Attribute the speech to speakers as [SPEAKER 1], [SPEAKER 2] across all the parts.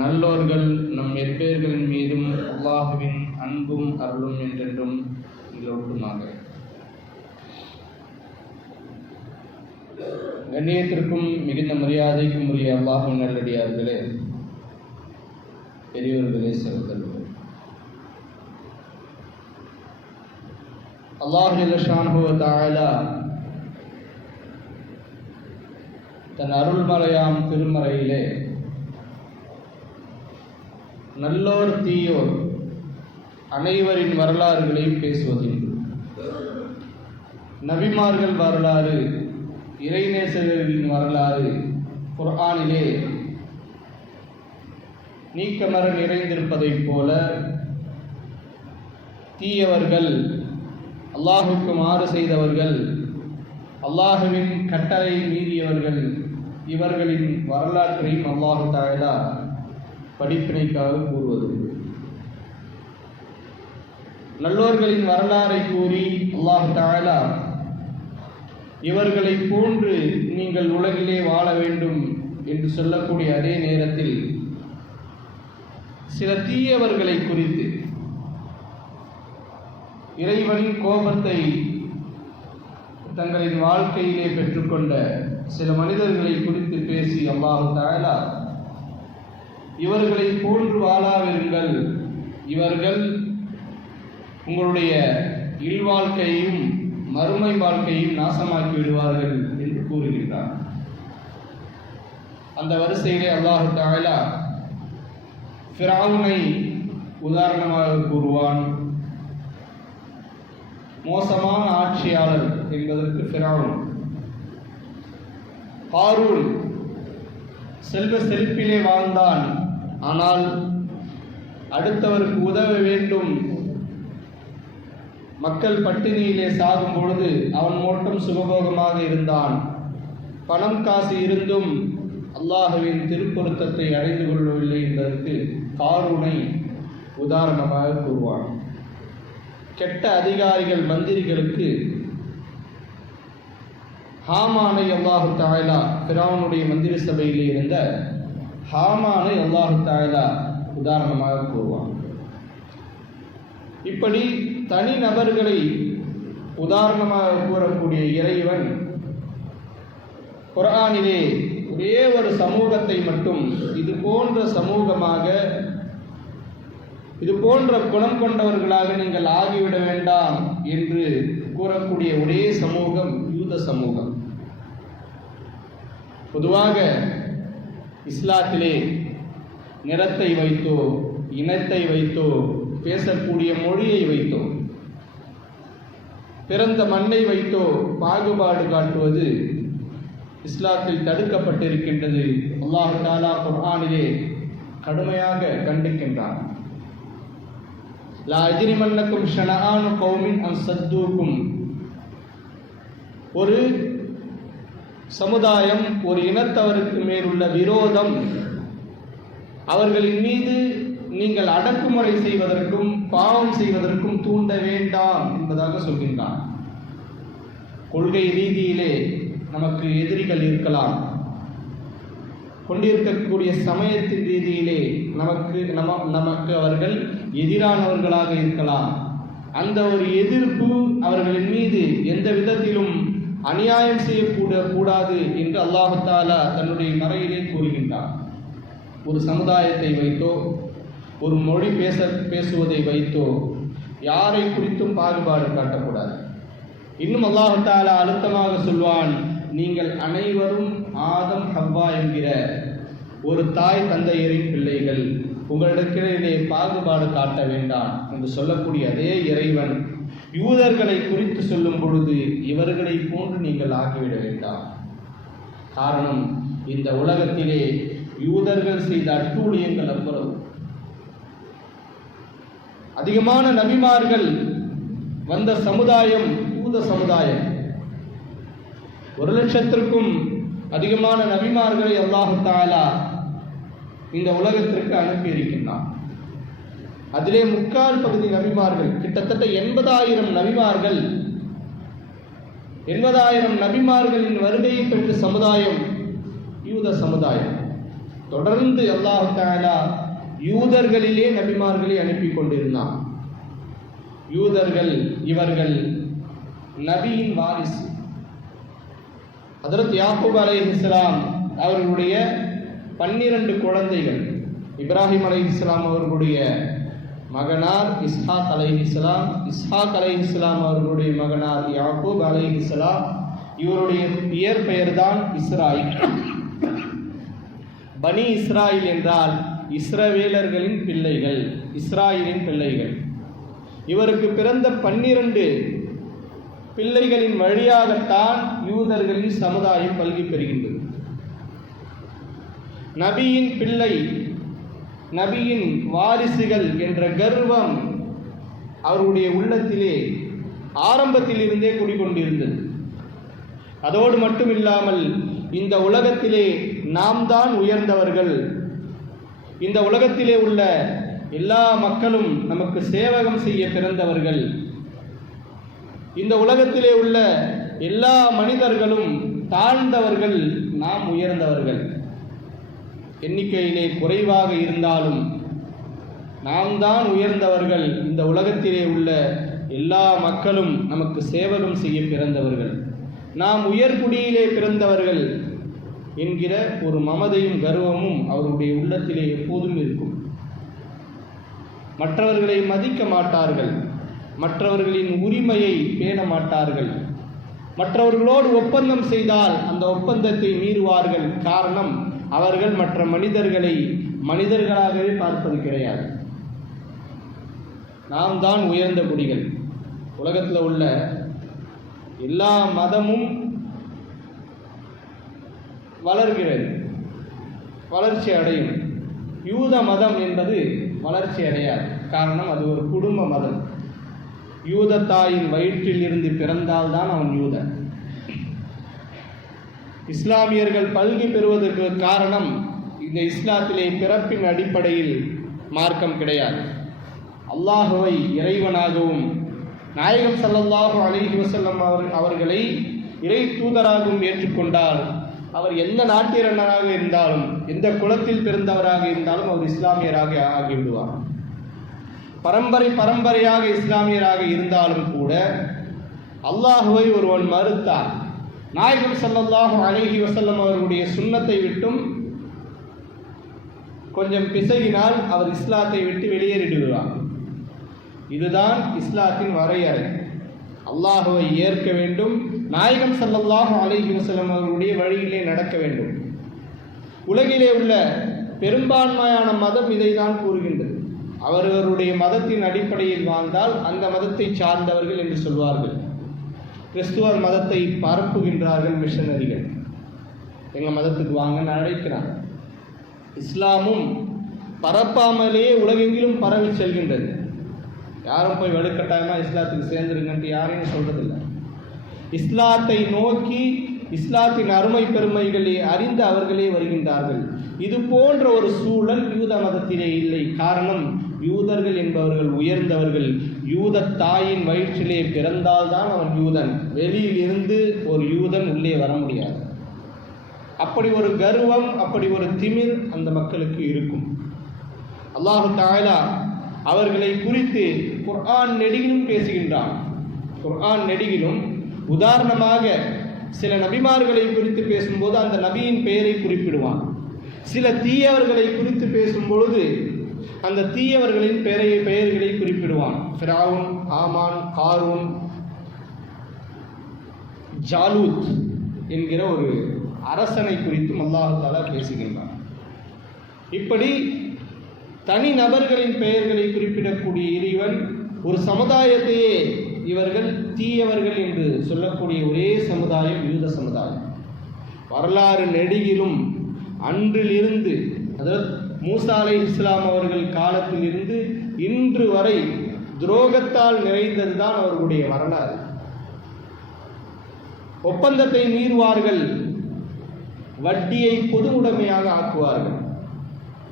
[SPEAKER 1] நல்லோர்கள் நம் எப்பேர்களின் மீதும் அல்லாஹுவின் அன்பும் அருளும் என்றென்றும் நிலவட்டுமாக. கண்ணியத்திற்கும் மிகுந்த மரியாதைக்கும் உரிய அல்லாஹும் நல்லடியார்களே பெரியவர்களே சகோதரர்களே. அல்லாஹ் ஜல்லஷானுவ தாயலா தன் அருள்மறையாம் திருமறையிலே நல்லோர் தீயோர் அனைவரின் வரலாறுகளையும் பேசுவதில்லை நபிமார்கள் வரலாறு இறைநேசர்களின் வரலாறு குர்ஆனிலே நீக்கமர நிறைந்திருப்பதைப் போல தீயவர்கள் அல்லாஹுக்கு மாறு செய்தவர்கள் அல்லாஹுவின் கட்டளை மீறியவர்கள் இவர்களின் வரலாற்றையும் அல்லாஹு தாயலா படிப்பினைக்காக கூறுவது. நல்லோர்களின் வரலாறை கூறி அல்லாஹு தாயலா இவர்களை போன்று நீங்கள் உலகிலே வாழ வேண்டும் என்று சொல்லக்கூடிய அதே நேரத்தில் சில தீயவர்களை குறித்து இறைவனின் கோபத்தை தங்களின் வாழ்க்கையிலே பெற்றுக்கொண்ட சில மனிதர்களை குறித்து பேசி அல்லாஹு தாயலா இவர்களை போன்று வாழாவிருங்கள். இவர்கள் உங்களுடைய இல்வாழ்க்கையும் மறுமை வாழ்க்கையும் நாசமாக்கி விடுவார்கள் என்று கூறுகின்றார். அந்த வரிசையிலே அல்லாஹு தாயலா ஃபிராவுனை உதாரணமாக கூறுவான். மோசமான ஆட்சியாளர் என்பதற்கு ஃபிராவுன். ஹாரூன் செல்வ செழிப்பிலே வாழ்ந்தான். ஆனால் அடுத்தவருக்கு உதவ வேண்டும். மக்கள் பட்டினியிலே சாகும் பொழுது அவன் மட்டும் சுகபோகமாக இருந்தான். பணம் காசு இருந்தும் அல்லாஹுவின் திருப்பொருத்தத்தை அடைந்து கொள்ளவில்லை என்பதற்கு காரூனை உதாரணமாக கூறுவான். கெட்ட அதிகாரிகள் மந்திரிகளுக்கு ஹாமானை அல்லாஹு தாயலா பிராவனுடைய மந்திரி சபையிலே இருந்த ஹாமானை அல்லாஹு தாயலா உதாரணமாக கூறுவான் இப்படி தனி நபர்களை உதாரணமாக கூறக்கூடிய இறைவன் குரானிலே ஒரே ஒரு சமூகத்தை மட்டும் இது போன்ற சமூகமாக இது போன்ற குணம் கொண்டவர்களாக நீங்கள் ஆகிவிட வேண்டாம் என்று கூறக்கூடிய ஒரே சமூகம் யூத சமூகம். பொதுவாக இஸ்லாத்திலே நிறத்தை வைத்தோ இனத்தை வைத்தோ பேசக்கூடிய மொழியை வைத்தோ பிறந்த மண்ணை வைத்தோ பாகுபாடு காட்டுவது இஸ்லாத்தில் தடுக்கப்பட்டிருக்கின்றது. அல்லாஹு தாலா குர்ஹானிலே கடுமையாக கண்டிக்கின்றான். லா அஜ்ரிமன்னக்கும் ஷனஆனு கௌமின் அன் சத்தூக்கும் ஒரு சமுதாயம் ஒரு இனத்தவருக்கு மேலுள்ள விரோதம். அவர்களின் மீது நீங்கள் அடக்குமுறை செய்வதற்கும் பாவம் செய்வதற்கும் தூண்ட வேண்டாம் என்பதாக சொல்கின்றான் கொள்கை ரீதியிலே நமக்கு எதிரிகள் இருக்கலாம். கொண்டிருக்கக்கூடிய சமயத்தின் ரீதியிலே நமக்கு நம நமக்கு அவர்கள் எதிரானவர்களாக இருக்கலாம். அந்த ஒரு எதிர்ப்பு அவர்களின் மீது எந்த விதத்திலும் அநியாயம் செய்யக்கூட கூடாது என்று அல்லாஹத்தாலா தன்னுடைய மறையிலே கூறுகின்றார் ஒரு சமுதாயத்தை வைத்தோ ஒரு மொழி பேச பேசுவதை வைத்தோ யாரை குறித்தும் பாகுபாடு காட்டக்கூடாது. இன்னும் அல்லாஹத்தாலா அழுத்தமாக சொல்வான் நீங்கள் அனைவரும் ஆதம் ஹவ்வா என்கிற ஒரு தாய் தந்தையரின் பிள்ளைகள் உங்களிடத்திலே பாகுபாடு காட்ட வேண்டாம் என்று சொல்லக்கூடிய அதே இறைவன் யூதர்களை குறித்து சொல்லும் பொழுது இவர்களை போன்று நீங்கள் ஆகிவிட வேண்டாம். காரணம் இந்த உலகத்திலே யூதர்கள் செய்த அட்டூழியங்கள் அப்புறம். அதிகமான நபிமார்கள் வந்த சமுதாயம் யூத சமுதாயம். ஒரு லட்சத்திற்கும் அதிகமான நபிமார்களை அல்லாஹு தாலா இந்த உலகத்திற்கு அனுப்பி இருக்கின்றான் அதிலே முக்கால் பகுதி நபிமார்கள். கிட்டத்தட்ட எண்பதாயிரம் நபிமார்கள். எண்பதாயிரம் நபிமார்களின் வருகையை பெற்ற சமுதாயம் யூத சமுதாயம். தொடர்ந்து அல்லாஹு தாலா யூதர்களிலே நபிமார்களை அனுப்பி கொண்டிருந்தான். யூதர்கள் இவர்கள் நபியின் வாரிசு. அதரத் யாக்கூப் இஸ்லாம் அவர்களுடைய பன்னிரண்டு குழந்தைகள். இப்ராஹிம் அலை இஸ்லாம் அவர்களுடைய மகனார் இஸ்ஹாக் அலைஹிஸ்ஸலாம் இஸ்ஹாக் அலைஹிஸ்ஸலாம் அவர்களுடைய மகனார் யாக்கூப் இஸ்லாம் இவருடைய இயற்பெயர் தான் இஸ்ராயில். பனி இஸ்ராயில் என்றால் இஸ்ரவேலர்களின் பிள்ளைகள் இஸ்ராயிலின் பிள்ளைகள். இவருக்கு பிறந்த பன்னிரண்டு பிள்ளைகளின் வழியாகத்தான் யூதர்களின் சமுதாயம் பல்கி பெறுகின்றது. நபியின் பிள்ளை நபியின் வாரிசுகள் என்ற கர்வம் அவருடைய உள்ளத்திலே ஆரம்பத்தில் இருந்தே குடிகொண்டிருந்தது. அதோடு மட்டுமில்லாமல் இந்த உலகத்திலே நாம் தான் உயர்ந்தவர்கள். இந்த உலகத்திலே உள்ள எல்லா மக்களும் நமக்கு சேவகம் செய்ய பிறந்தவர்கள். இந்த உலகத்திலே உள்ள எல்லா மனிதர்களும் தாழ்ந்தவர்கள் நாம் உயர்ந்தவர்கள். எண்ணிக்கையிலே குறைவாக இருந்தாலும் நாம் தான் உயர்ந்தவர்கள். இந்த உலகத்திலே உள்ள எல்லா மக்களும் நமக்கு சேவகம் செய்ய பிறந்தவர்கள். நாம் உயர்குடியிலே பிறந்தவர்கள் என்கிற ஒரு மமதையும் கர்வமும் அவருடைய உள்ளத்திலே எப்போதும் இருக்கும். மற்றவர்களை மதிக்க மாட்டார்கள். மற்றவர்களின் உரிமையை பேண மாட்டார்கள். மற்றவர்களோடு ஒப்பந்தம் செய்தால் அந்த ஒப்பந்தத்தை மீறுவார்கள். காரணம் அவர்கள் மற்ற மனிதர்களை மனிதர்களாகவே பார்ப்பது கிடையாது. நாம் தான் உயர்ந்த குடிகள். உலகத்தில் உள்ள எல்லா மதமும் வளர்கிறது. வளர்ச்சி அடையும். யூத மதம் என்பது வளர்ச்சி அடையாது. காரணம் அது ஒரு குடும்ப மதம். யூத தாயின் வயிற்றில் இருந்து பிறந்தால்தான் அவன் யூதன் இஸ்லாமியர்கள் பல்கி பெறுவதற்கு காரணம் இந்த இஸ்லாத்திலே பிறப்பின் அடிப்படையில் மார்க்கம் கிடையாது. அல்லாஹுவை இறைவனாகவும் நாயகம் சல்லல்லாஹு அலைஹி வசல்லம் அவர் அவர்களை இறை தூதராகவும் ஏற்றுக்கொண்டால் அவர் எந்த நாட்டிரனராக இருந்தாலும் எந்த குலத்தில் பிறந்தவராக இருந்தாலும் அவர் இஸ்லாமியராக ஆகிவிடுவார். பரம்பரை பரம்பரையாக இஸ்லாமியராக இருந்தாலும் கூட அல்லாஹுவை ஒருவன் மறுத்தார் நாயகம் ஸல்லல்லாஹு அழகி வசல்லம் அவர்களுடைய சுண்ணத்தை விட்டும் கொஞ்சம் பிசகினால் அவர் இஸ்லாத்தை விட்டு வெளியேறிடுவார். இதுதான் இஸ்லாத்தின் வரையறை. அல்லாஹுவை ஏற்க வேண்டும். நாயகம் ஸல்லல்லாஹு அலைஹி வசல்லம் அவர்களுடைய வழியிலே நடக்க வேண்டும். உலகிலே உள்ள பெரும்பான்மையான மதம் இதை தான் கூறுகின்றது. அவரவருடைய மதத்தின் அடிப்படையில் வாழ்ந்தால் அந்த மதத்தை சார்ந்தவர்கள் என்று சொல்வார்கள். கிறிஸ்துவர் மதத்தை பரப்புகின்றார்கள் மிஷனரிகள். எங்கள் மதத்துக்கு வாங்கன்னு அழைக்கிறான் இஸ்லாமும் பரப்பாமலே உலகெங்கிலும் பரவி செல்கின்றது. யாரும் போய் வலுக்கட்டாயமாக இஸ்லாத்துக்கு சேர்ந்துருங்கன்ட்டு யாரையும் சொல்கிறதில்ல இஸ்லாத்தை நோக்கி இஸ்லாத்தின் அருமை பெருமைகளை அறிந்து அவர்களே வருகின்றார்கள். இது போன்ற ஒரு சூழல் யூத மதத்திலே இல்லை. காரணம் யூதர்கள் என்பவர்கள் உயர்ந்தவர்கள் யூத தாயின் வயிற்றிலே பிறந்தால்தான் அவன் யூதன். வெளியில் இருந்து ஒரு யூதன் உள்ளே வர முடியாது. அப்படி ஒரு கர்வம் அப்படி ஒரு திமிர் அந்த மக்களுக்கு இருக்கும். அல்லாஹு தாயலா அவர்களை குறித்து குர்ஆன் நெடுகிலும் பேசுகின்றான். குர்ஆன் நெடுகிலும் உதாரணமாக சில நபிமார்களை குறித்து பேசும்போது அந்த நபியின் பெயரை குறிப்பிடுவான். சில தீயவர்களை குறித்து பேசும்பொழுது அந்த தீயவர்களின் பெயரை பெயர்களை குறிப்பிடுவான். ஃபிராவுன் ஆமான் காரூன் ஜாலூத் என்கிற ஒரு அரசனை குறித்தும் அல்லாஹு பேசுகின்றான். இப்படி தனி நபர்களின் பெயர்களை குறிப்பிடக்கூடிய இறைவன் ஒரு சமுதாயத்தையே இவர்கள் தீயவர்கள் என்று சொல்லக்கூடிய ஒரே சமுதாயம் யூத சமுதாயம். வரலாறு நெடுகிலும் அன்றிலிருந்து அதாவது மூசா அலை இஸ்லாம் அவர்கள் காலத்தில் இருந்து இன்று வரை துரோகத்தால் நிறைந்தது தான் அவர்களுடைய வரலாறு. ஒப்பந்தத்தை மீறுவார்கள் வட்டியை பொது உடைமையாக ஆக்குவார்கள்.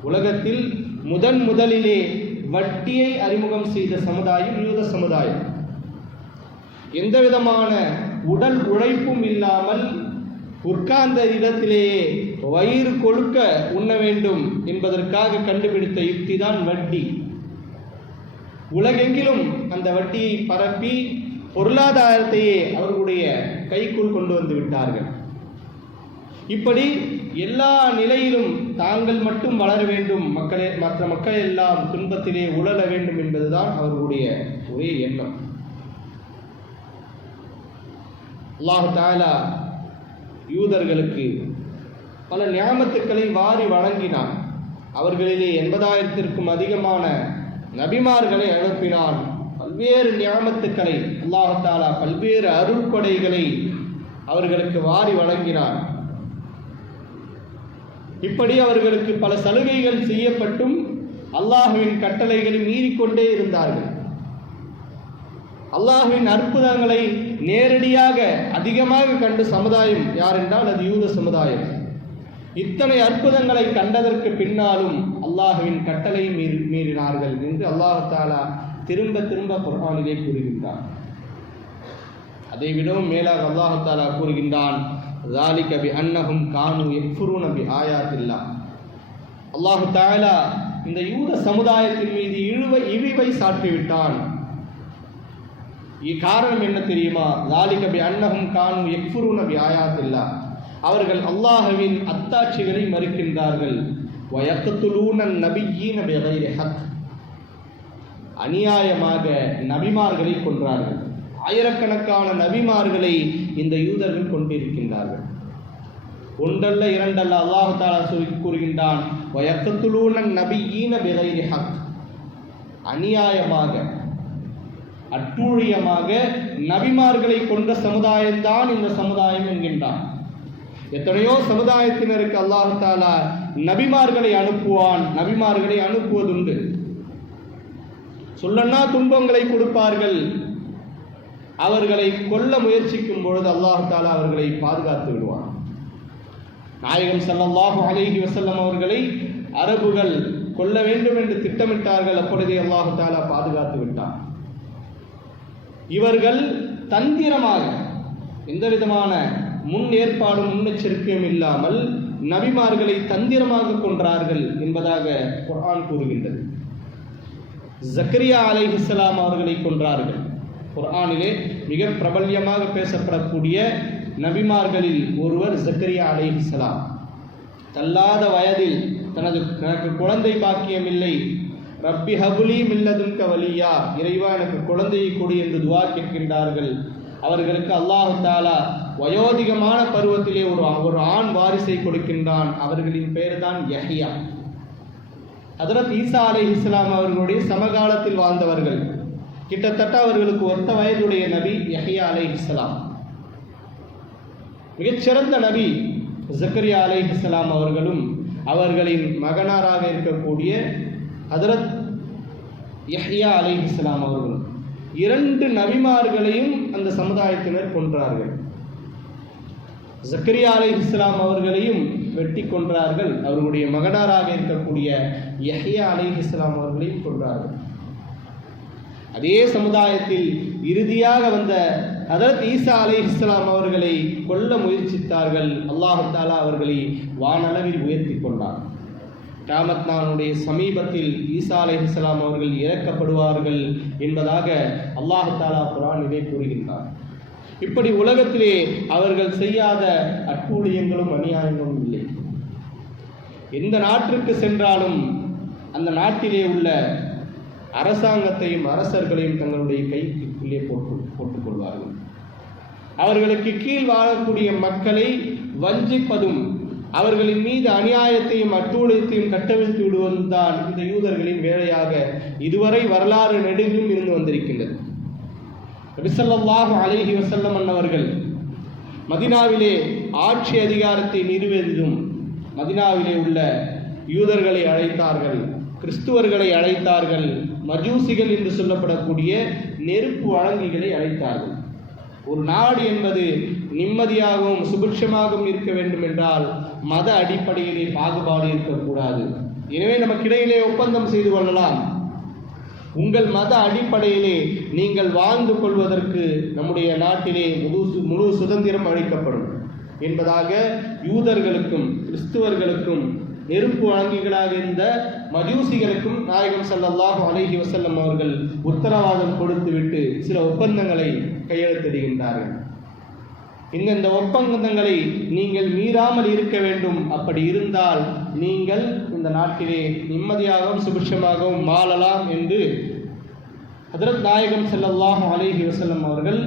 [SPEAKER 1] உலகத்தில் முதன் முதலிலே வட்டியை அறிமுகம் செய்த சமுதாயம் யூத சமுதாயம். எந்த விதமான உடல் உழைப்பும் இல்லாமல் உட்கார்ந்த இடத்திலேயே வயிறு கொழுக்க உண்ண வேண்டும் என்பதற்காக கண்டுபிடித்த யுக்தி தான் வட்டி. உலகெங்கிலும் அந்த வட்டியை பரப்பி பொருளாதாரத்தையே அவர்களுடைய கைக்குள் கொண்டு வந்து விட்டார்கள். இப்படி எல்லா நிலையிலும் தாங்கள் மட்டும் வளர வேண்டும். மக்களே மற்ற மக்கள் எல்லாம் துன்பத்திலே உழல வேண்டும் என்பதுதான் அவர்களுடைய ஒரே எண்ணம். அல்லாஹு தாலா யூதர்களுக்கு பல நியமத்துக்களை வாரி வழங்கினான். அவர்களிலே எண்பதாயிரத்திற்கும் அதிகமான நபிமார்களை அனுப்பினான். பல்வேறு ஞாபகத்துக்களை அல்லாஹாலா பல்வேறு அருள்கொடைகளை அவர்களுக்கு வாரி வழங்கினார் இப்படி அவர்களுக்கு பல சலுகைகள் செய்யப்பட்டும் அல்லாஹுவின் கட்டளைகளை மீறிக்கொண்டே இருந்தார்கள். அல்லாஹுவின் அற்புதங்களை நேரடியாக அதிகமாக கண்டு சமுதாயம் யார் என்றால் அது யூத சமுதாயம். இத்தனை அற்புதங்களை கண்டதற்கு பின்னாலும் அல்லாஹுவின் கட்டளை மீறி மீறினார்கள் என்று அல்லாஹு தாலா திரும்ப திரும்ப குர்ஆனிலே கூறுகின்றான் அதை விடவும் மேலாக அல்லாஹு தாலா கூறுகின்றான் ذَلِكَ بِأَنَّهُمْ كَانُوا يَكْفُرُونَ بِآيَاتِ اللَّهِ அல்லாஹு தாலா இந்த யூத சமுதாயத்தின் மீது இழுவை இழிவை சாற்றிவிட்டான் காரணம் என்ன தெரியுமா லாலிக பி அன்னஹும் கானு எக்ஃபுருன பி ஆயாத்தில்லா அவர்கள் அல்லாஹுவின் அத்தாட்சிகளை மறுக்கின்றார்கள். வயக்கத்துலூன நபியீன ஹக். அநியாயமாக நபிமார்களை கொன்றார்கள். ஆயிரக்கணக்கான நபிமார்களை இந்த யூதர்கள் கொண்டிருக்கின்றார்கள் ஒன்றல்ல இரண்டல்ல அல்லாஹு சொல்லி கூறுகின்றான் வயக்கத்துலூன நபியீன பிகைரி ஹக். அநியாயமாக அட்டூழியமாக நபிமார்களை கொண்ட சமுதாயம்தான் இந்த சமுதாயம் என்கின்றான். எத்தனையோ சமுதாயத்தினருக்கு அல்லாஹாலா நபிமார்களை அனுப்புவான். நபிமார்களை அனுப்புவதுண்டு. சொல்லன்னா துன்பங்களை கொடுப்பார்கள். அவர்களை கொல்ல முயற்சிக்கும் பொழுது அல்லாஹு அவர்களை பாதுகாத்து விடுவான். நாயகம் சல்லாஹு அலேஹி வசல்லம் அவர்களை அரபுகள் கொல்ல வேண்டும் என்று திட்டமிட்டார்கள். அப்பொழுதே அல்லாஹு தாலா பாதுகாத்து விட்டான். இவர்கள் தந்திரமாக எந்த விதமான முன் ஏற்பாடும் முன்னெச்சரிக்கையும் இல்லாமல் நபிமார்களை தந்திரமாக கொன்றார்கள் என்பதாக குர்ஆன் கூறுகின்றது. ஜக்கரியா அலைஹிஸ்ஸலாம் அவர்களை கொன்றார்கள். குர்ஆனிலே மிக பிரபல்யமாக பேசப்படக்கூடிய நபிமார்களில் ஒருவர் ஜக்கரியா அலைஹிஸ்ஸலாம் தள்ளாத வயதில் தனது எனக்கு குழந்தை பாக்கியம் இல்லை. ரப்பி ஹபுலி மில்லதுன்க வலியா இறைவா எனக்கு குழந்தையை கொடு என்று துவா கேட்கின்றார்கள். அவர்களுக்கு அல்லாஹு தாலா வயோதிகமான பருவத்திலே ஒரு ஒரு ஆண் வாரிசை கொடுக்கின்றான். அவர்களின் பெயர் தான் யஹ்யா ஈசா அலை இஸ்லாம் அவர்களுடைய சமகாலத்தில் வாழ்ந்தவர்கள். கிட்டத்தட்ட அவர்களுக்கு ஒத்த வயதுடைய நபி யஹியா அலை இஸ்லாம் மிகச்சிறந்த நபி ஜக்கரியா அலை இஸ்லாம் அவர்களும் அவர்களின் மகனாராக இருக்கக்கூடிய ஹதரத் யஹ்யா அலை இஸ்லாம் அவர்களும் இரண்டு நபிமார்களையும் அந்த சமுதாயத்தினர் கொன்றார்கள். ஜக்கரியா அலை இஸ்லாம் அவர்களையும் வெட்டி கொன்றார்கள். அவர்களுடைய மகனாராக இருக்கக்கூடிய யஹ்யா அலை இஸ்லாம் அவர்களையும் கொன்றார்கள். அதே சமுதாயத்தில் இறுதியாக வந்த அதரத் ஈசா அலை இஸ்லாம் அவர்களை கொல்ல முயற்சித்தார்கள். அல்லாஹாலா அவர்களை வானளவில் உயர்த்தி கொண்டார். கிராமத் நானுடைய சமீபத்தில் ஈசா அலை இஸ்லாம் அவர்கள் இறக்கப்படுவார்கள் என்பதாக அல்லாஹாலா தாலா இதை கூறுகின்றார் இப்படி உலகத்திலே அவர்கள் செய்யாத அட்டூழியங்களும் அநியாயங்களும் இல்லை. எந்த நாட்டிற்கு சென்றாலும் அந்த நாட்டிலே உள்ள அரசாங்கத்தையும் அரசர்களையும் தங்களுடைய கைக்குள்ளே போட்டு போட்டுக்கொள்வார்கள். அவர்களுக்கு கீழ் வாழக்கூடிய மக்களை வஞ்சிப்பதும் அவர்களின் மீது அநியாயத்தையும் அட்டூழியத்தையும் கட்டவிழ்த்து விடுவதும் தான் இந்த யூதர்களின் வேலையாக இதுவரை வரலாறு நெடுகிலும் இருந்து வந்திருக்கின்றது. நபிசல்லாஹு அலைஹி வசல்லம் அன்னவர்கள் மதினாவிலே ஆட்சி அதிகாரத்தை நிறுவதிலும் மதினாவிலே உள்ள யூதர்களை அழைத்தார்கள் கிறிஸ்துவர்களை அழைத்தார்கள் மஜூசிகள் என்று சொல்லப்படக்கூடிய நெருப்பு வழங்கிகளை அழைத்தார்கள். ஒரு நாடு என்பது நிம்மதியாகவும் சுபிட்சமாகவும் இருக்க வேண்டும் என்றால் மத அடிப்படையிலே பாகுபாடு இருக்கக்கூடாது. எனவே நமக்கிடையிலே ஒப்பந்தம் செய்து கொள்ளலாம். உங்கள் மத அடிப்படையிலே நீங்கள் வாழ்ந்து கொள்வதற்கு நம்முடைய நாட்டிலே முழு முழு சுதந்திரம் அளிக்கப்படும். என்பதாக யூதர்களுக்கும் கிறிஸ்துவர்களுக்கும் நெருப்பு வழங்கிகளாக இருந்த மஜூசிகளுக்கும் நாயகம் ஸல்லல்லாஹு அலைஹி வசல்லம் அவர்கள் உத்தரவாதம் கொடுத்துவிட்டு சில ஒப்பந்தங்களை கையெழுத்திடுகின்றார்கள். இந்தந்த ஒப்பந்தங்களை நீங்கள் மீறாமல் இருக்க வேண்டும். அப்படி இருந்தால் நீங்கள் இந்த நாட்டிலே நிம்மதியாகவும் சுபிட்சமாகவும் வாழலாம் என்று ஹதரத் நாயகம் ஸல்லல்லாஹு அலைஹி வசல்லம் அவர்கள்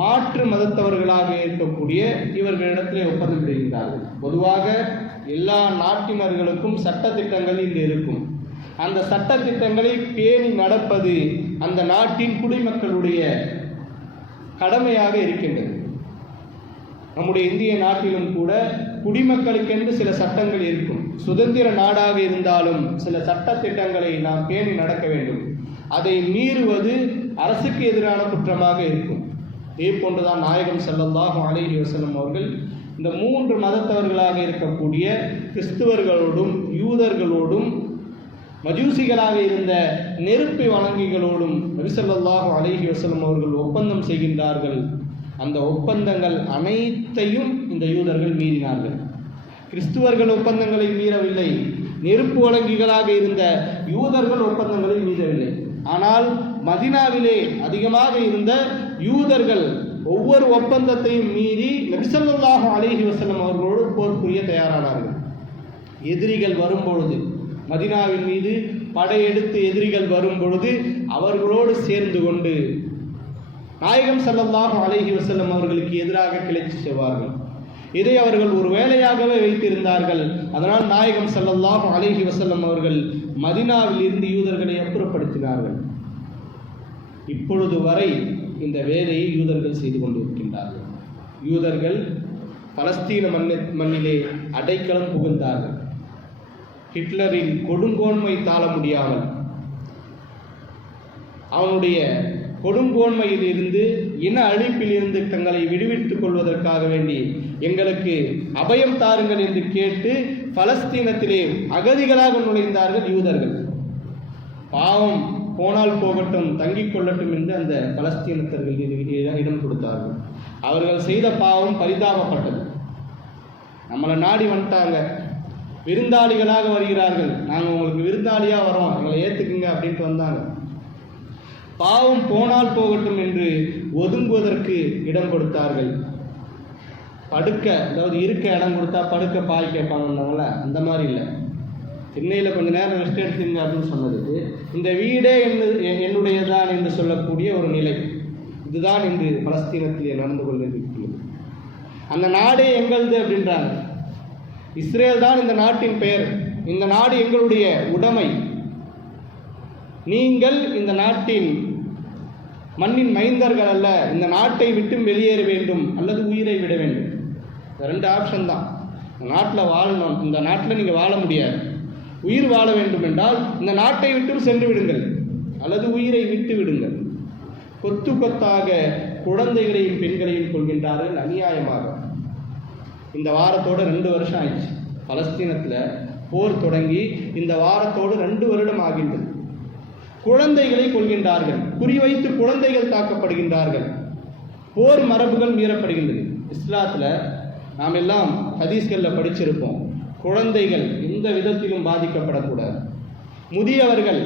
[SPEAKER 1] மாற்று மதத்தவர்களாக இருக்கக்கூடிய இவர்களிடத்திலே ஒப்பந்தம் பெறுகின்றார்கள் பொதுவாக எல்லா நாட்டினர்களுக்கும் சட்டத்திட்டங்கள் இங்கு இருக்கும். அந்த சட்டத்திட்டங்களை பேணி நடப்பது அந்த நாட்டின் குடிமக்களுடைய கடமையாக இருக்கின்றது. நம்முடைய இந்திய நாட்டிலும் கூட குடிமக்களுக்கென்று சில சட்டங்கள் இருக்கும். சுதந்திர நாடாக இருந்தாலும் சில சட்ட திட்டங்களை நாம் பேணி நடக்க வேண்டும். அதை மீறுவது அரசுக்கு எதிரான குற்றமாக இருக்கும். இதே போன்றுதான் நாயகம் ஸல்லல்லாஹு அலைஹி வஸல்லம் அவர்கள் இந்த மூன்று மதத்தவர்களாக இருக்கக்கூடிய கிறிஸ்துவர்களோடும் யூதர்களோடும் மஜூசிகளாக இருந்த நெருப்பை வணங்கிகளோடும் நபிசல்லாஹு அலைஹி வசலம் அவர்கள் ஒப்பந்தம் செய்கின்றார்கள். அந்த ஒப்பந்தங்கள் அனைத்தையும் இந்த யூதர்கள் மீறினார்கள். கிறிஸ்துவர்கள் ஒப்பந்தங்களை மீறவில்லை. நெருப்பு வழங்கிகளாக இருந்த யூதர்கள் ஒப்பந்தங்களை மீறவில்லை. ஆனால் மதினாவிலே அதிகமாக இருந்த யூதர்கள் ஒவ்வொரு ஒப்பந்தத்தையும் மீறி நபிசல்லாஹு அலைஹி வஸல்லம் அவர்களோடு போர் புரிய தயாரானார்கள். எதிரிகள் வரும்பொழுது மதினாவின் மீது படையெடுத்து எதிரிகள் வரும் பொழுது அவர்களோடு சேர்ந்து கொண்டு நாயகம் ஸல்லல்லாஹு அலைஹி வசல்லம் அவர்களுக்கு எதிராக கிளர்ச்சி செய்வார்கள். இதை அவர்கள் ஒரு வேலையாகவே வைத்திருந்தார்கள். அதனால் நாயகம் செல்லல்லாம் அலைஹி வசல்லம் அவர்கள் மதினாவில் இருந்து யூதர்களை அப்புறப்படுத்தினார்கள். இப்பொழுது வரை இந்த வேலையை யூதர்கள் செய்து கொண்டிருக்கின்றார்கள். யூதர்கள் பலஸ்தீன மண்ணி மண்ணிலே அடைக்கலம் புகுந்தார்கள். ஹிட்லரின் கொடுங்கோன்மை தாழ முடியாமல் அவனுடைய கொடுங்கோன்மையில் இருந்து இன அழிப்பில் இருந்து தங்களை விடுவித்துக் கொள்வதற்காக வேண்டி எங்களுக்கு அபயம் தாருங்கள் என்று கேட்டு பலஸ்தீனத்திலே அகதிகளாக நுழைந்தார்கள் யூதர்கள். பாவம் போனால் போகட்டும் தங்கிக் கொள்ளட்டும் என்று அந்த பலஸ்தீனத்தர்கள் இடம் கொடுத்தார்கள். அவர்கள் செய்த பாவம் பரிதாபப்பட்டது. நம்மளை நாடி வந்துட்டாங்க. விருந்தாளிகளாக வருகிறார்கள். நாங்கள் உங்களுக்கு விருந்தாளியாக வரோம் எங்களை ஏற்றுக்குங்க அப்படின்ட்டு வந்தாங்க. பாவம் போனால் போகட்டும் என்று ஒதுங்குவதற்கு இடம் கொடுத்தார்கள். படுக்க அதாவது இருக்க இடம் கொடுத்தா படுக்க பாய் கேட்பாங்கன்னாங்கள அந்த மாதிரி இல்லை. திண்ணையில் கொஞ்ச நேரம் ரெஸ்ட் எடுத்தீங்க அப்படின்னு சொன்னதுக்கு இந்த வீடே என்று என்னுடையதான் என்று சொல்லக்கூடிய ஒரு நிலை. இதுதான் இன்று பலஸ்தீனத்திலே நடந்து கொண்டிருக்கிறது. அந்த நாடே எங்களது அப்படின்றாங்க. இஸ்ரேல் தான் இந்த நாட்டின் பெயர். இந்த நாடு எங்களுடைய உடைமை. நீங்கள் இந்த நாட்டின் மண்ணின் மைந்தர்கள் அல்ல இந்த நாட்டை விட்டு வெளியேற வேண்டும் அல்லது உயிரை விட வேண்டும். இந்த ரெண்டு ஆப்ஷன் தான். இந்த நாட்டில் வாழணும் இந்த நாட்டில் நீங்கள் வாழ முடியாது. உயிர் வாழ வேண்டும் என்றால் இந்த நாட்டை விட்டும் சென்று விடுங்கள் அல்லது உயிரை விட்டு விடுங்கள். கொத்து கொத்தாக குழந்தைகளையும் பெண்களையும் கொள்கின்றார்கள் அநியாயமாக. இந்த வாரத்தோட ரெண்டு வருஷம் ஆயிடுச்சு. பலஸ்தீனத்தில் போர் தொடங்கி இந்த வாரத்தோடு ரெண்டு வருடம் ஆகின்றது. குழந்தைகளை கொள்கின்றார்கள். குறிவைத்து குழந்தைகள் தாக்கப்படுகின்றார்கள். போர் மரபுகள் மீறப்படுகின்றது. இஸ்லாத்தில் நாம் எல்லாம் ஹதீஸ்களில் படிச்சிருப்போம். குழந்தைகள் எந்த விதத்திலும் பாதிக்கப்படக்கூடாது முதியவர்கள்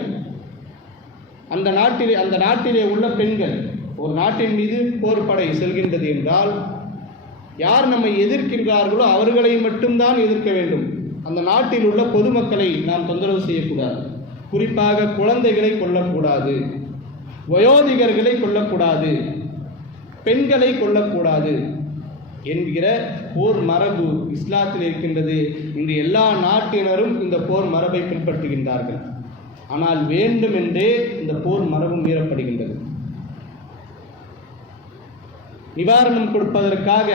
[SPEAKER 1] அந்த நாட்டிலே அந்த நாட்டிலே உள்ள பெண்கள் ஒரு நாட்டின் மீது போர் படை செல்கின்றது என்றால் யார் நம்மை எதிர்க்கின்றார்களோ அவர்களை மட்டும்தான் எதிர்க்க வேண்டும். அந்த நாட்டில் உள்ள பொதுமக்களை நாம் தொந்தரவு செய்யக்கூடாது. குறிப்பாக குழந்தைகளை கொல்லக்கூடாது. வயோதிகர்களை கொல்லக்கூடாது. பெண்களை கொல்லக்கூடாது என்கிற போர் மரபு இஸ்லாத்தில் இருக்கின்றது. இன்று எல்லா நாட்டினரும் இந்த போர் மரபை பின்பற்றுகின்றார்கள். ஆனால் வேண்டுமென்றே இந்த போர் மரபு மீறப்படுகின்றது. நிவாரணம் கொடுப்பதற்காக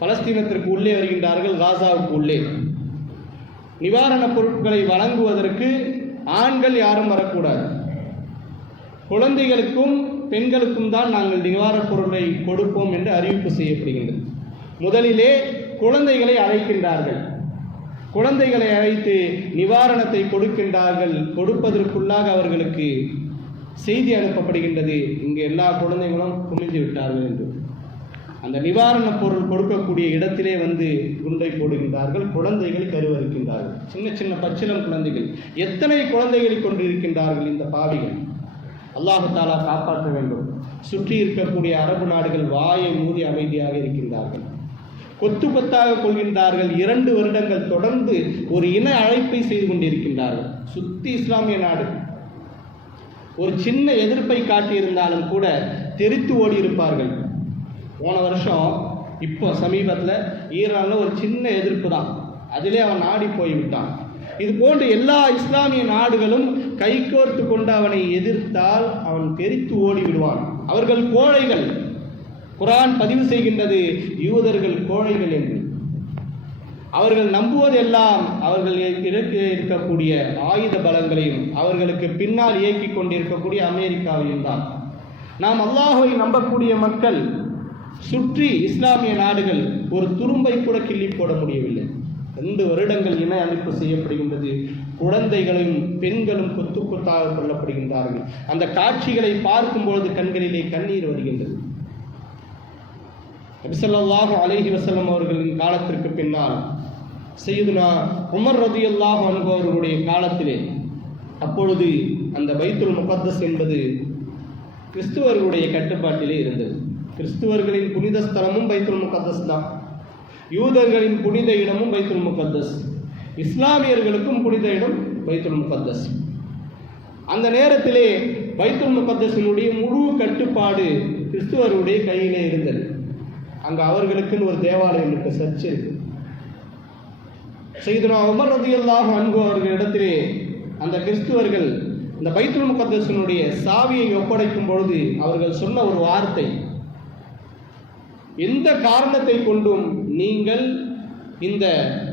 [SPEAKER 1] பலஸ்தீனத்திற்கு உள்ளே வருகின்றார்கள் காசாவுக்கு உள்ளே. நிவாரணப் பொருட்களை வழங்குவதற்கு ஆண்கள் யாரும் வரக்கூடாது. குழந்தைகளுக்கும் பெண்களுக்கும் தான் நாங்கள் நிவாரணப் பொருளை கொடுப்போம் என்று அறிவிப்பு செய்யப்படுகின்றது. முதலிலே குழந்தைகளை அழைக்கின்றார்கள். குழந்தைகளை அழைத்து நிவாரணத்தை கொடுக்கின்றார்கள். கொடுப்பதற்குள்ளாக அவர்களுக்கு செய்தி அனுப்பப்படுகின்றது. இங்கு எல்லா குழந்தைகளும் குமிழ்ந்து விட்டார்கள் என்று. அந்த நிவாரணப் பொருள் கொடுக்கக்கூடிய இடத்திலே வந்து குண்டை போடுகின்றார்கள் குழந்தைகள் கருவறுக்கின்றார்கள். சின்ன சின்ன பச்சிலம் குழந்தைகள். எத்தனை குழந்தைகளை கொண்டிருக்கின்றார்கள் இந்த பாவிகள்? அல்லாஹாலா காப்பாற்ற வேண்டும். சுற்றி இருக்கக்கூடிய அரபு நாடுகள் வாயை மூடி அமைதியாக இருக்கின்றார்கள். கொத்து கொத்தாக கொள்கின்றார்கள். இரண்டு வருடங்கள் தொடர்ந்து ஒரு இன அழைப்பை செய்து கொண்டிருக்கின்றார்கள். சுத்தி இஸ்லாமிய நாடு. ஒரு சின்ன எதிர்ப்பை காட்டியிருந்தாலும் கூட தெரித்து ஓடி இருப்பார்கள் போன வருஷம் இப்போ சமீபத்தில் ஈரானில் ஒரு சின்ன எதிர்ப்பு தான். அதிலே அவன் நாடி போய்விட்டான் இது போன்று எல்லா இஸ்லாமிய நாடுகளும் கைகோர்த்து கொண்டு அவனை எதிர்த்தால் அவன் தெரித்து ஓடி விடுவான். அவர்கள் கோழைகள். குரான் பதிவு செய்கின்றது யூதர்கள் கோழைகள் என்று. அவர்கள் நம்புவதெல்லாம் அவர்கள் இருக்கக்கூடிய ஆயுத பலங்களையும் அவர்களுக்கு பின்னால் இயக்கிக் கொண்டிருக்கக்கூடிய அமெரிக்காவையும் தான். நாம் அல்லாஹுவை நம்பக்கூடிய மக்கள் சுற்றி இஸ்லாமிய நாடுகள் ஒரு துரும்பை கூட கிள்ளி போட முடியவில்லை. ரெண்டு வருடங்கள் இன அமைப்பு செய்யப்படுகின்றது. குழந்தைகளும் பெண்களும் கொத்து கொத்தாக கொல்லப்படுகின்றார்கள். அந்த காட்சிகளை பார்க்கும் பொழுது கண்களிலே கண்ணீர் வருகின்றது. நபிசல்லாஹு அலைஹி வசலம் அவர்களின் காலத்திற்கு பின்னால் செய்யுதுனா உமர் ரதியல்லாஹு அன்ஹு அனுபவர்களுடைய காலத்திலே அப்பொழுது அந்த பைத்துல் முகத்தஸ் என்பது கிறிஸ்துவர்களுடைய கட்டுப்பாட்டிலே இருந்தது. கிறிஸ்துவர்களின் புனித ஸ்தலமும் பைத்துல் முகத்தஸ் தான். யூதர்களின் புனித இடமும் பைத்துல் முகத்தஸ். இஸ்லாமியர்களுக்கும் புனித இடம் பைத்துல் முகத்தஸ். அந்த நேரத்திலே பைத்துல் முகத்தஸினுடைய முழு கட்டுப்பாடு கிறிஸ்துவருடைய கையிலே இருந்தது. அங்கே அவர்களுக்குன்னு ஒரு தேவாலயம் இருக்கு சர்ச் இருக்கு. செய்தனா உமர் ரதியல்லாக அன்பு அவர்களிடத்திலே அந்த கிறிஸ்துவர்கள் இந்த பைத்துல் முகத்தஸினுடைய சாவியை ஒப்படைக்கும் பொழுது அவர்கள் சொன்ன ஒரு வார்த்தை எந்த காரணத்தை கொண்டும் நீங்கள் இந்த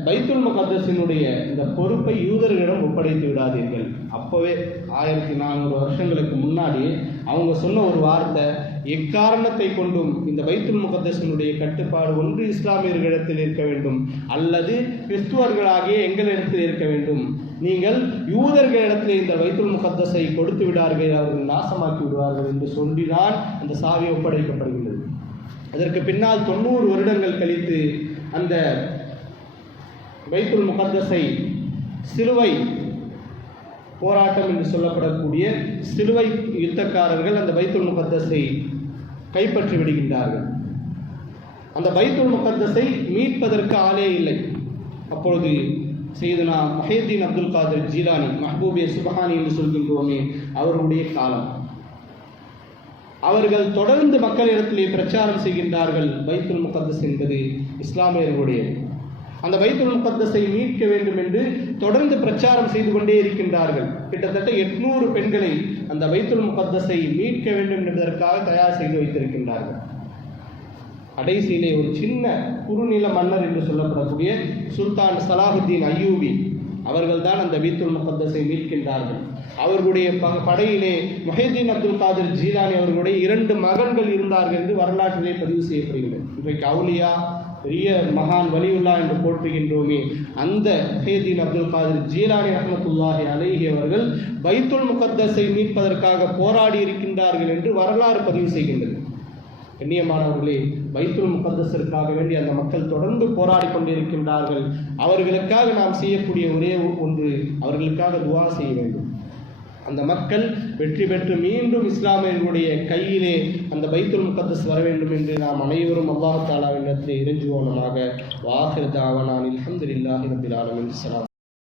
[SPEAKER 1] பைத்துல் முகத்தஸினுடைய இந்த பொறுப்பை யூதர்களிடம் ஒப்படைத்து விடாதீர்கள். அப்போவே ஆயிரத்தி நானூறு வருஷங்களுக்கு முன்னாடி அவங்க சொன்ன ஒரு வார்த்தை எக்காரணத்தை கொண்டும் இந்த பைத்துல் முகத்தஸினுடைய கட்டுப்பாடு ஒன்று இஸ்லாமியர்களிடத்தில் இருக்க வேண்டும் அல்லது கிறிஸ்துவர்களாகிய எங்களிடத்தில் இருக்க வேண்டும். நீங்கள் யூதர்களிடத்தில் இந்த வைத்துல் முகத்தஸை கொடுத்து விடார்கள் அவர்கள் நாசமாக்கி விடுவார்கள் என்று சொல்லிதான் அந்த சாவி ஒப்படைக்கப்படுகிறது அதற்கு பின்னால் தொண்ணூறு வருடங்கள் கழித்து அந்த பைத்துல் முகத்தஸை சிலுவை போராட்டம் என்று சொல்லப்படக்கூடிய சிலுவை யுத்தக்காரர்கள் அந்த பைத்துல் முகத்தஸை கைப்பற்றி விடுகின்றார்கள். அந்த பைத்துல் முகத்தஸை மீட்பதற்கு ஆளே இல்லை. அப்பொழுது செய்தனா மஹேதீன் அப்துல் காதர் ஜீலானி மஹபூபே சுபஹானி என்று சொல்கின்றோமே அவருடைய காலம். அவர்கள் தொடர்ந்து மக்களிடத்திலே பிரச்சாரம் செய்கின்றார்கள். பைத்துல் முகத்தஸ் என்பது இஸ்லாமியர்களுடைய அந்த பைத்துல் முகத்தஸை மீட்க வேண்டும் என்று தொடர்ந்து பிரச்சாரம் செய்து கொண்டே இருக்கின்றார்கள். கிட்டத்தட்ட எட்நூறு பெண்களை அந்த பைத்துல் முகத்தஸை மீட்க வேண்டும் என்பதற்காக தயார் செய்து வைத்திருக்கின்றார்கள். கடைசியிலே ஒரு சின்ன குறுநில மன்னர் என்று சொல்லப்படக்கூடிய சுல்தான் சலாஹுத்தீன் அய்யூபி அவர்கள்தான் அந்த பீத்துல் முகத்தஸை மீட்கின்றார்கள். அவர்களுடைய படையிலே முஹைதீன் அப்துல் காதிர் ஜீலானி அவர்களுடைய இரண்டு மகன்கள் இருந்தார்கள் என்று வரலாற்றிலே பதிவு செய்யப்படுகிறது இன்றைக்கு அவுலியா பெரிய மகான் வலியுல்லா என்று போற்றுகின்றோமே அந்த முஹைதீன் அப்துல் காதிர் ஜீலானி அஹமத்துல்லாஹி அலேஹி அவர்கள் பைத்துல் முகத்தஸை மீட்பதற்காக போராடி இருக்கின்றார்கள் என்று வரலாறு பதிவு செய்கின்றது. கண்ணியமானவர்களே பைத்துல் முகந்தசருக்காக வேண்டி அந்த மக்கள் தொடர்ந்து போராடி கொண்டிருக்கின்றார்கள். அவர்களுக்காக நாம் செய்யக்கூடிய ஒரே ஒன்று அவர்களுக்காக துவா செய்ய வேண்டும். அந்த மக்கள் வெற்றி பெற்று மீண்டும் இஸ்லாமியர்களுடைய கையிலே அந்த பைத்துல் முகத்தஸ் வர வேண்டும் என்று நாம் அனைவரும் அல்லாஹ் தாலாவிடத்தில் இறைஞ்சுவோனமாக. வாஹிர் தாவனான் அல்ஹம்துலில்லாஹி ரபில் ஆலமீன்.